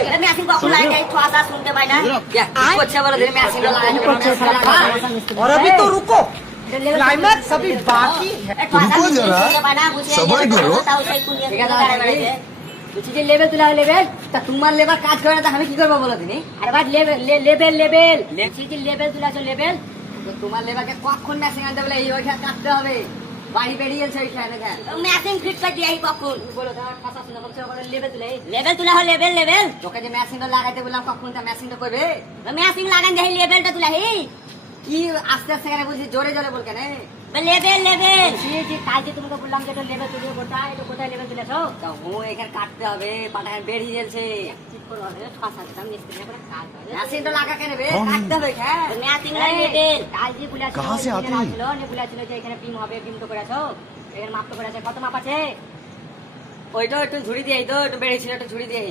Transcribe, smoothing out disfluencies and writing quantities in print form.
এটা মেশিন কখন লাগাই তো আশা শুনতে পাই না করছে বলে ধরে মেশিন লাগাই और अभी तो रुको क्लाइमैक्स अभी बाकी है रुको जरा, सबर करो। যে লেভেল তুলা লেভেল তা তোমার লেবার কাজ করে না তা আমি কি করবো বলো তুমি আরে ভাই লেভেল লেভেল লেভেল যে লেভেল তুলাছো লেভেল তোমার লেবারকে কখন মেশিন আনতে বলে এই ওইখানে কাটতে হবে বাড়ি বেরিয়েছে ওইখানে মেশিন ফিট করে দিয়ে কখন বলো তোমার কথা শুনে বলছো লেভেল তুলে লেভেল তুলা হয় লেভেল লেভেল তোকে যে মেশিনটা লাগাইতে বললাম কখন তা মেশিনটা করবে মেশিন লাগান যাই লেভেলটা তুলা হে কি আস্তে আস্তে করে বলছি জোরে জোরে বল কেন লেভেল লেভেল যে কাল যে তোমাকে বললাম যে এটা লেভেল তুলে কোথায় এটা কোথায় লেভেল তুলেছো তা ও এখানে কাটতে হবে পাটায় বেরিয়ে যাচ্ছে ঠিক করে হবে ফাঁসাতে আমি মিস্ত্রি করে কাজ হবে মেশিনটা লাগা কেন বে কাটতে হবে হ্যাঁ মেশিন লেভেল কাল যে বলেছো कहाँ से आते हैं? নে বলেছিল যে এখানে বিম হবে বিম তো করেছো এখানে মাপ তো করেছে কত মাপ আছে ওইটা একটু ঝুড়ি দিয়ে তো একটু বেড়েছিল একটু ঝুড়ি দিয়ে